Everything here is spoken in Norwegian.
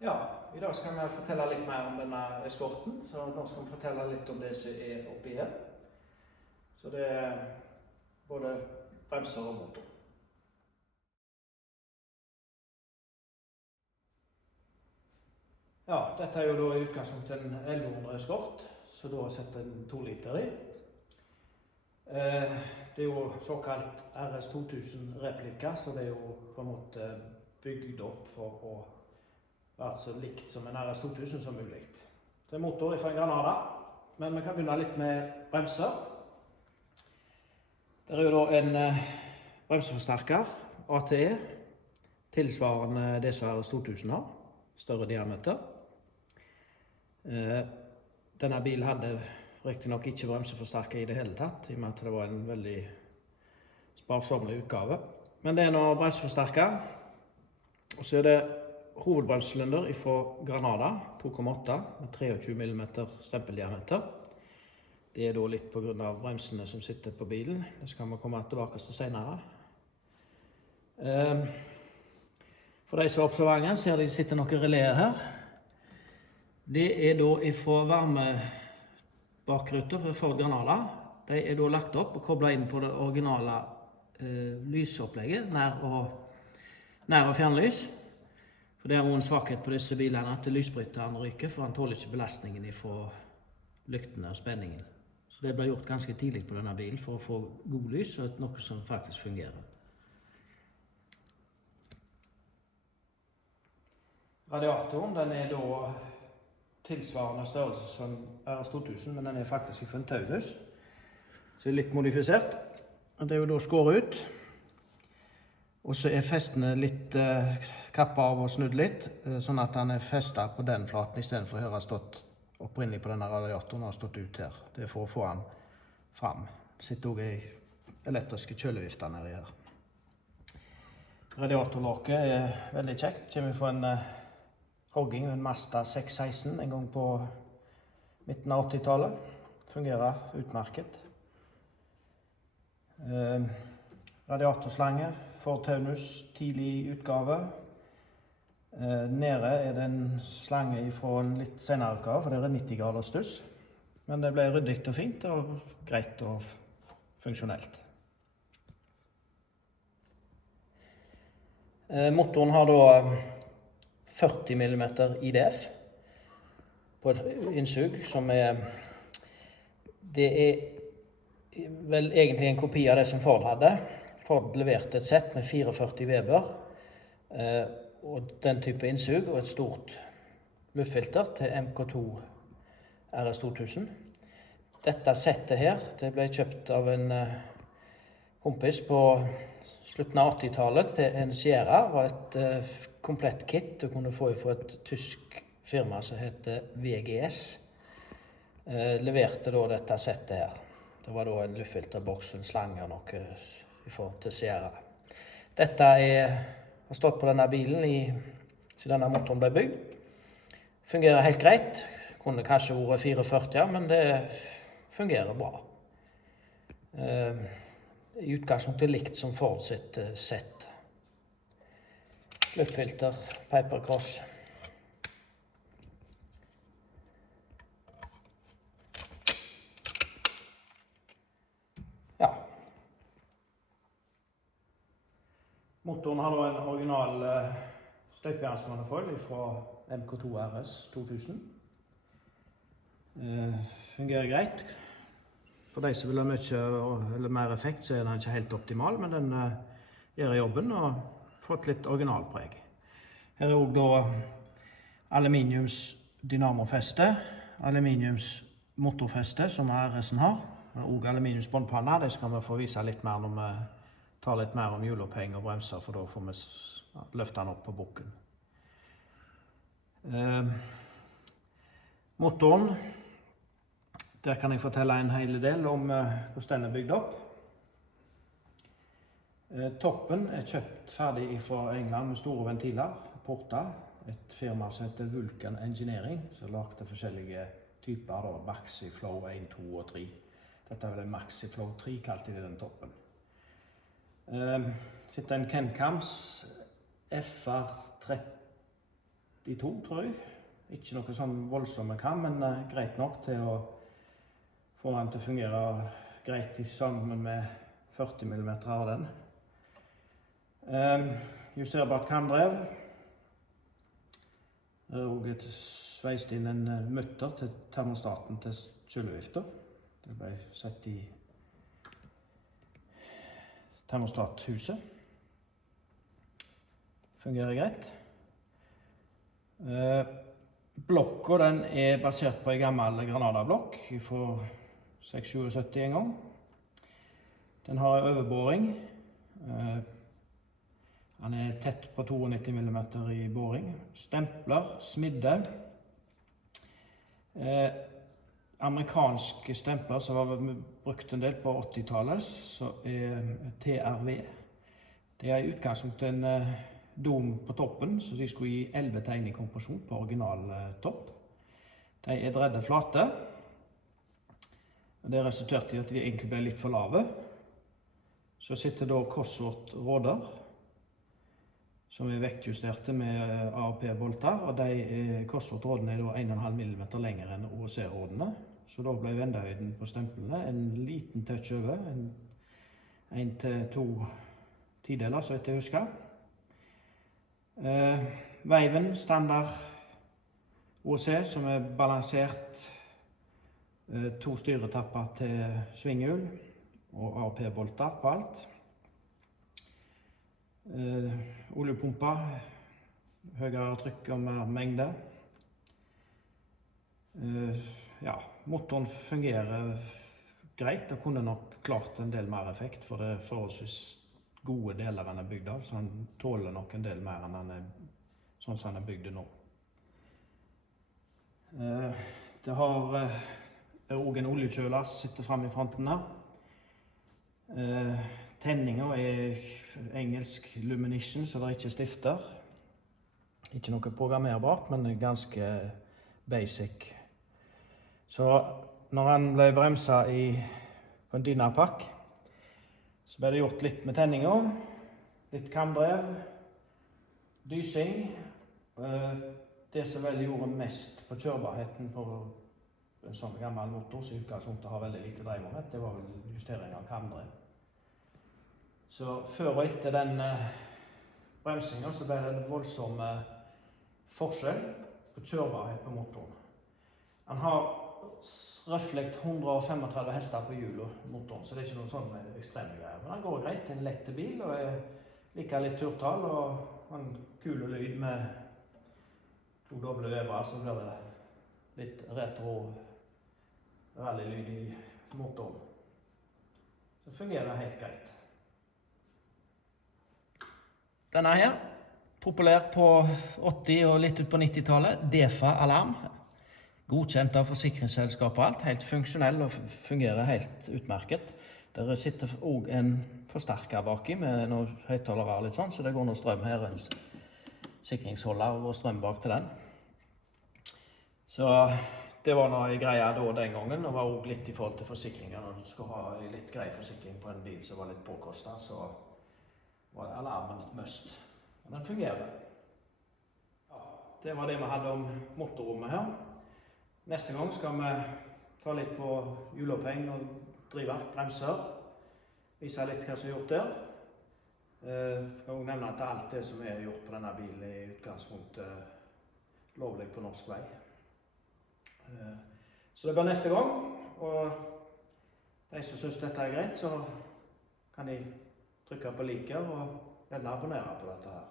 Ja, i dag skal vi fortelle litt mer om denne eskorten, så nå skal vi fortelle litt om det som er oppi her. Så det er både bremser og motor. Ja, dette er jo da i utgangspunktet en 1100 eskort, så da har jeg sett en 2 liter i. Det er jo såkalt RS2000 replika, så det er jo på en måte bygd opp for å være så likt som en RS2000 som mulig. Det er motor fra Granada, men vi kan begynne litt med bremser. Det er jo da en bremseforsterker, ATE, tilsvarende det som RS2000 har, større diameter. Denne bilen hadde riktig nok ikke bremseforsterker i det hele tatt, i og med at det var en veldig sparsomlig utgave. Men det er noe bremseforsterker, og så er det hovedbremselynder fra Granada, 2,8 med 23 mm stempeldiameter. Det er da litt på grunn av bremsene som sitter på bilen. Det skal vi komme tilbake til senere. For de som er observante, ser de sitter noen relæer her. Det er da fra varmebakruta på Ford Granada. De er da lagt opp og koblet inn på det originale lysopplegget, nær- og fjernlys. For det er jo en svakhet på disse bilene at lysbryteren ryker, for han tåler ikke belastningen fra lyktene og spenningen. Så det ble gjort ganske tidlig på denne bilen for å få god lys og noe som faktisk fungerer. Radiatoren den er da tilsvarende størrelse som RS2000, men den er faktisk fra en Taunus, så det er litt modifisert. Og det er jo da skåret ut. Og så er festene litt kappet av og snudd litt, sånn at den er festet på den flaten, i stedet for å ha stått opprinnelig på denne radiatoren og stått ut her. Det er for å få den fram. Det sitter også i elektriske kjølevifter nedi her. Radiatorlåket er veldig kjekt. Det kommer fra en hogging, en Mazda 616, en gang på midten av 80-tallet. Fungerer utmerket. Radiatorslange, Ford Taunus, tidlig utgave. Nede er det en slange fra en litt senere utgave, for det er 90 grader stuss. Men det ble ryddig og fint, og greit og funksjonelt. Motoren har da 40 mm IDF på et innsug som det er vel egentlig en kopi av det som Ford hadde. Ford leverte et sett med 44 Weber og den type innsug og et stort luftfilter til MK2 RS2000. Dette settet her, det ble kjøpt av en kompis på slutten av 80-tallet til en Sierra. Det var et komplett kit du kunne få fra et tysk firma som heter VGS. Leverte da dette settet her. Det var da en luftfilterboks og en slange og noe i forhold til Sierra. Dette har stått på denne bilen siden denne motoren ble bygd. Fungerer helt greit. Kunne kanskje vært 44, men det fungerer bra. I utgangspunktet likt som Ford sitt sett. Luftfilter, Pipercross. Ja. Motoren har da en original støypejernsmanifold fra MK2 RS 2000. Fungerer greit. For de som vil ha mye eller mer effekt, så er den ikke helt optimal, men den gjør jobben og fått litt originalpreg. Her er også da aluminiums dynamofeste, aluminiums motorfeste som RS-en har, og aluminiums båndpanne. Det skal vi få vise litt mer når vi tar litt mer om hjuloppheng og bremser, for da får vi løfte den opp på bukken. Motoren, der kan jeg fortelle en hel del om hvordan den er bygd opp. Toppen er kjøpt ferdig fra England med store ventiler, porter. Et firma som heter Vulcan Engineering, som lagde forskjellige typer, Maxiflow 1, 2 og 3. Dette er vel Maxiflow 3 kalt i den toppen. Sitter en Kencams FR i to, tror jeg. Ikke noe sånn voldsomme kam, men greit nok til å få den til å fungere greit sammen med 40 mm av den. Justerbart kamdrev. Det er også sveist inn en mutter til termostaten til kjølevifta. Det ble sett i termostathuset. Fungerer greit. Blokka den er basert på en gammel Granada-blokk fra 677 en gang. Den har en overboring. Den er tett på 92 mm i boring. Stempler, smidde. Amerikanske stempler som var brukt en del på 80-tallet, så er TRV. Det er i utgangspunktet en dom på toppen, så de skulle gi 11 tegn i kompresjon på original topp. De er dredde flate. Det resulterte i at de egentlig ble litt for lave. Så sitter da Cosworth råder, som er vektjusterte med AOP-bolter, og Cosworth-rådene er da 1,5 mm lenger enn OC-rådene. Så da ble vendehøyden på stemplene en liten touch over, 1 til 2 tideler, så vidt jeg husker. Veiven, standard OC, som er balansert, 2 styretapper til svinghjul og AOP-bolter på alt. Oljepumpa, høyere trykk og mer mengde. Ja, motoren fungerer greit og kunne nok klart en del mer effekt, for det er forholdsvis gode deler han er bygd av, så han tåler nok en del mer enn han er sånn som han er bygd nå. Det har også en oljekjøler som sitter frem i fronten her. Tenningen er engelsk Luminition, så det er ikke stifter. Ikke noe programmerbart, men ganske basic. Så når han ble bremset på en Dynapack, så ble det gjort litt med tenningen, litt kamdrev, dysing. Det som vel gjorde mest på kjørbarheten på en sånn gammel motor, så i utgangspunktet har veldig lite dreiemoment, det var vel justering av kamdrev. Så før og etter den bremsingen så ble det en voldsom forskjell på kjørbarhet på motoren. Han har røfflegt 135 hester på hjulet, motoren, så det er ikke noen sånne ekstreme greier. Men han går greit, en lett bil, og er like litt turtall, og en kul lyd med 2 doble vever, så blir det litt retro rallylyd i motoren. Så det fungerer helt greit. Denne her, populær på 80- og litt ut på 90-tallet, DEFA Alarm. Godkjent av forsikringsselskap og alt, helt funksjonell og fungerer helt utmerket. Der sitter også en forsterker baki med noen høyttalere litt sånn, så det går noe strøm her, en sikringsholder og strøm bak til den. Så det var noe greia da den gangen, og var også litt i forhold til forsikringer. Når du skulle ha litt grei forsikring på en bil som var litt påkostet, så var alarmen et must. Og den fungerer. Det var det vi hadde om motorrommet her. Neste gang skal vi ta litt på hjuloppheng og drivverk, bremser. Vise litt hva som er gjort der. Jeg skal også nevne at alt det som er gjort på denne bilen er i utgangspunktet lovlig på norsk vei. Så det blir neste gang, og de som synes dette er greit, så kan de trykke på liker og gjerne abonnere på dette her.